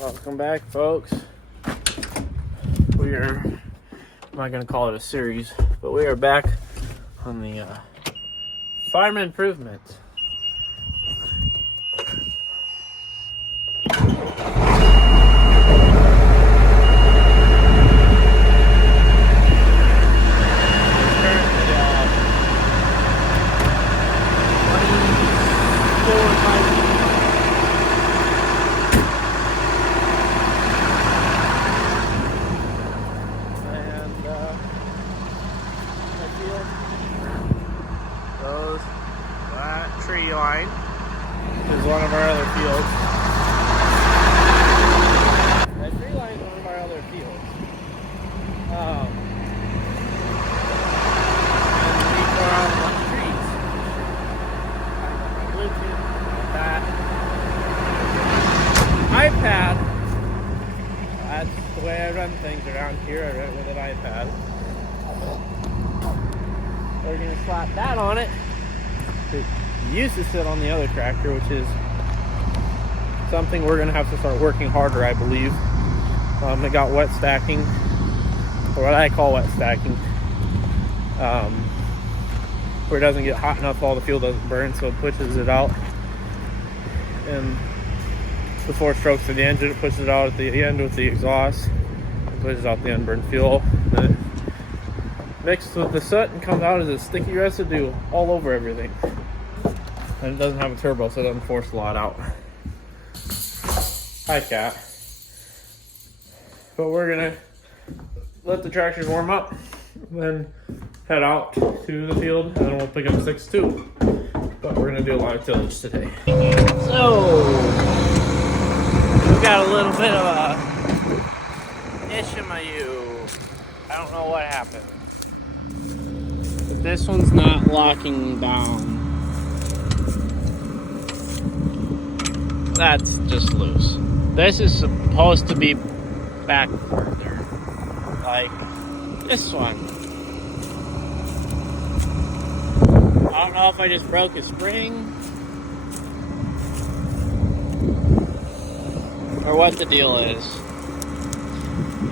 Welcome back, folks. I'm not going to call it a series, but we are back on the farm improvement. That tree line is one of our other fields. That tree line is one of our other fields. And we tore out a bunch of trees. My Bluetooth, that iPad. That's the way I run things around here. I run it with an iPad. We're going to slap that on it. It used to sit on the other tractor, which is something we're going to have to start working harder, I believe. It got wet stacking, or what I call wet stacking, where it doesn't get hot enough, all the fuel doesn't burn, so it pushes it out. And the 4 strokes of the engine, it pushes it out at the end with the exhaust. It pushes out the unburned fuel. Then it mixed with the soot and comes out as a sticky residue all over everything. And it doesn't have a turbo, so it doesn't force a lot out. Hi, cat. But we're gonna let the tractors warm up, then head out to the field, and then we'll pick up 6-2. But we're gonna do a lot of tillage today. So we've got a little bit of a issue. I don't know what happened. But this one's not locking down. That's just loose. This is supposed to be back further. Like this one. I don't know if I just broke a spring or what the deal is.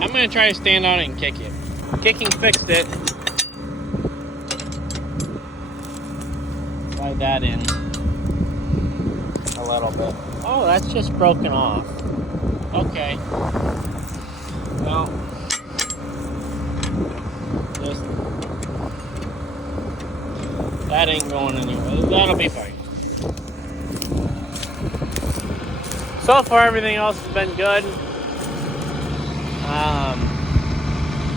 I'm gonna try to stand on it and kick it. Kicking fixed it. Slide that in a little bit. Oh, that's just broken off. Okay. Well, that ain't going anywhere. That'll be fine. So far, everything else has been good.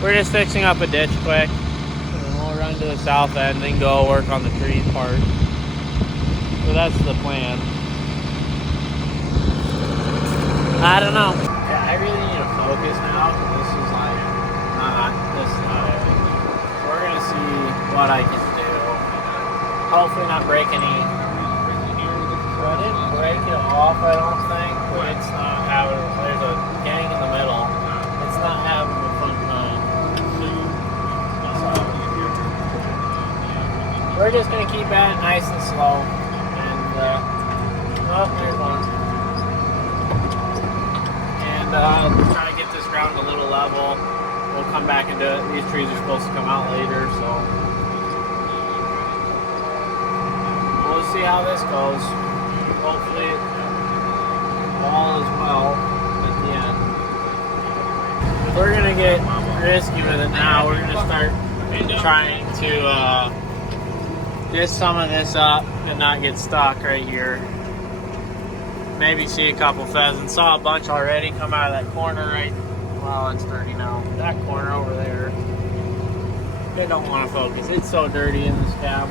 We're just fixing up a ditch quick. And then we'll run to the south end and go work on the tree part. So that's the plan. I don't know. Yeah, I really need to focus now. This is like not everything. We're gonna see what I can do. Hopefully not break any. So I didn't break it off, I don't think. But it's not having. There's a gang in the middle. It's not having a fun time. So we're just gonna keep at it nice and slow. And oh, there's one. Trying to get this ground a little level. We'll come back and do it. These trees are supposed to come out later, so we'll see how this goes. Hopefully all is well at the end. We're gonna get risky with it now. We're gonna start trying to get some of this up and not get stuck right here. Maybe see a couple pheasants. Saw a bunch already come out of that corner right. Well, it's dirty now. That corner over there. They don't want to focus. It's so dirty in this cab.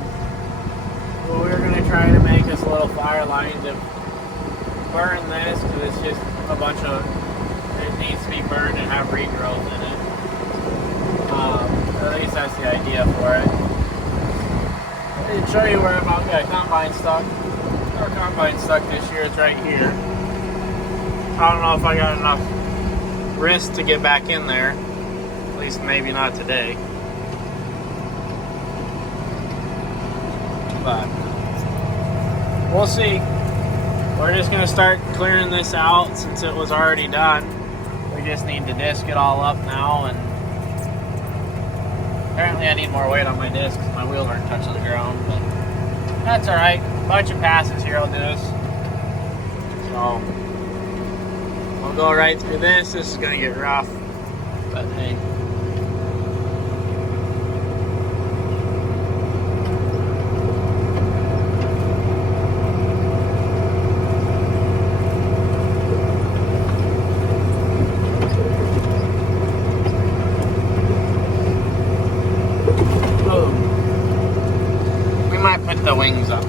Well, we're going to try to make us a little fire line to burn this because it's just a bunch of. It needs to be burned and have regrowth in it. At least that's the idea for it. I can show you where I've got a combine stuck. Our combine stuck this year, it's right here. I don't know if I got enough wrist to get back in there. At least maybe not today. But we'll see. we're just gonna start clearing this out since it was already done. We just need to disc it all up now, and apparently I need more weight on my discs. My wheels aren't touching the ground, but that's alright. Bunch of passes here will do us. So we'll go right through this. This is gonna get rough, but hey. The wings up.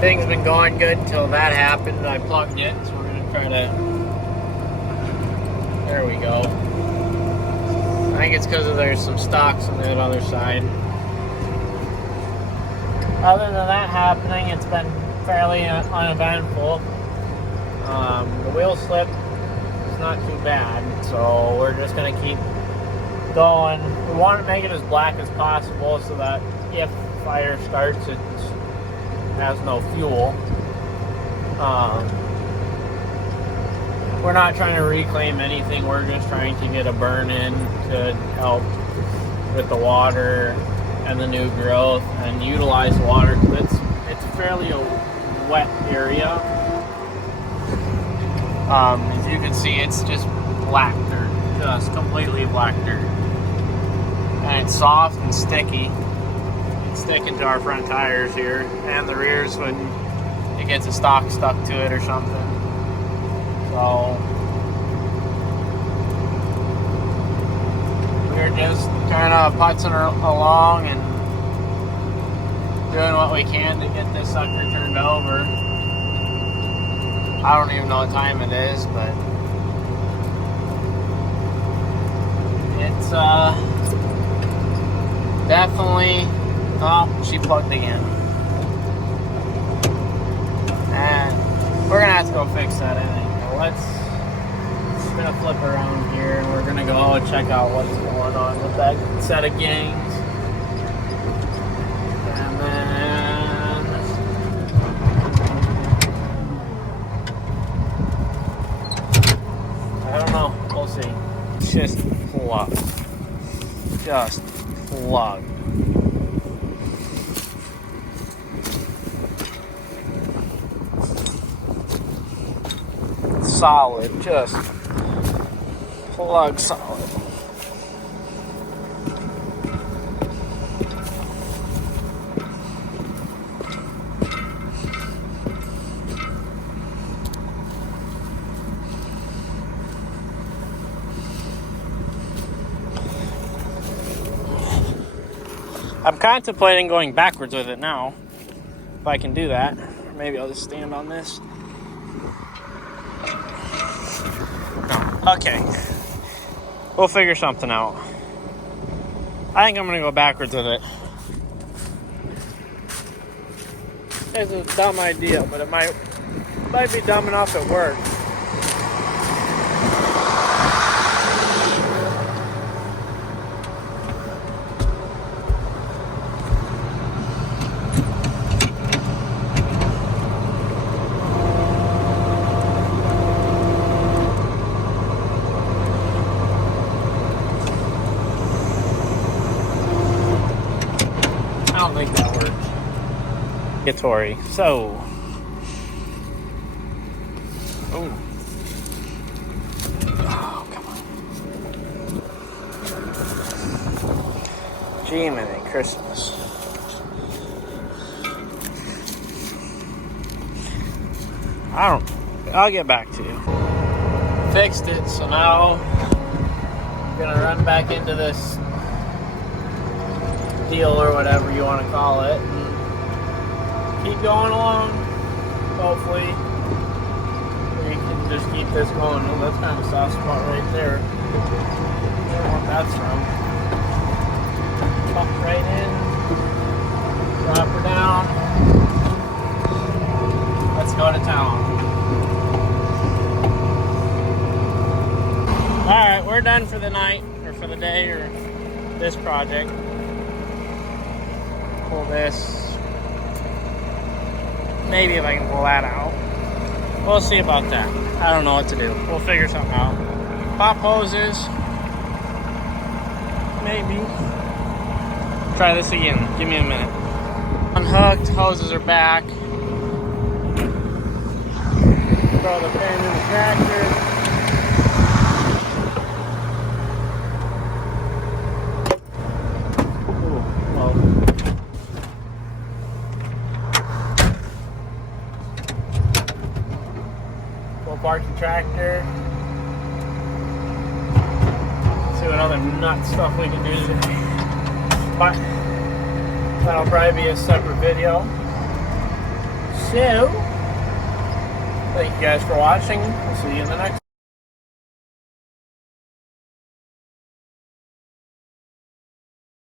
Thing's been going good until that happened. I plugged it, so we're gonna try to. There we go. I think it's because there's some stocks on the other side. Other than that happening, it's been fairly uneventful. The wheel slip is not too bad, so we're just gonna keep going. We want to make it as black as possible so that if fire starts, it has no fuel. We're not trying to reclaim anything. We're just trying to get a burn in to help with the water and the new growth and utilize water. It's fairly a wet area. As you can see, it's just black dirt, just completely black dirt, and it's soft and sticky. Sticking to our front tires here and the rears when it gets a stock stuck to it or something. So we're just kind of putzing along and doing what we can to get this sucker turned over. I don't even know what time it is, but it's definitely. Oh, she plugged again. And we're gonna have to go fix that anyway. Let's spin a flip around here and we're gonna go check out what's going on with that set of gangs. And then I don't know. We'll see. It's just plugged. Just plugged. Solid, just plug solid. I'm contemplating going backwards with it now, if I can do that. Maybe I'll just stand on this. Okay, we'll figure something out. I think I'm gonna go backwards with it. It's a dumb idea, but it might be dumb enough it works. I don't think that works. Tori. So, oh, come on. Jiminy Christmas. I'll get back to you. Fixed it, so now I'm gonna run back into this deal or whatever you want to call it and keep going along. Hopefully we can just keep this going. Oh, that's kind of a soft spot right there. I don't know what that's from. Pop right in, drop her down. Let's go to town. Alright, we're done for the night, or for the day, or this project. Pull this. Maybe if I can pull that out. We'll see about that. I don't know what to do. We'll figure something out. Pop hoses. Maybe. Try this again. Give me a minute. Unhooked. Hoses are back. Throw the pin in the tractor. Ooh, well. We'll park the tractor. See what other nut stuff we can do today. But that'll probably be a separate video. So, thank you guys for watching. I'll see you in the next one.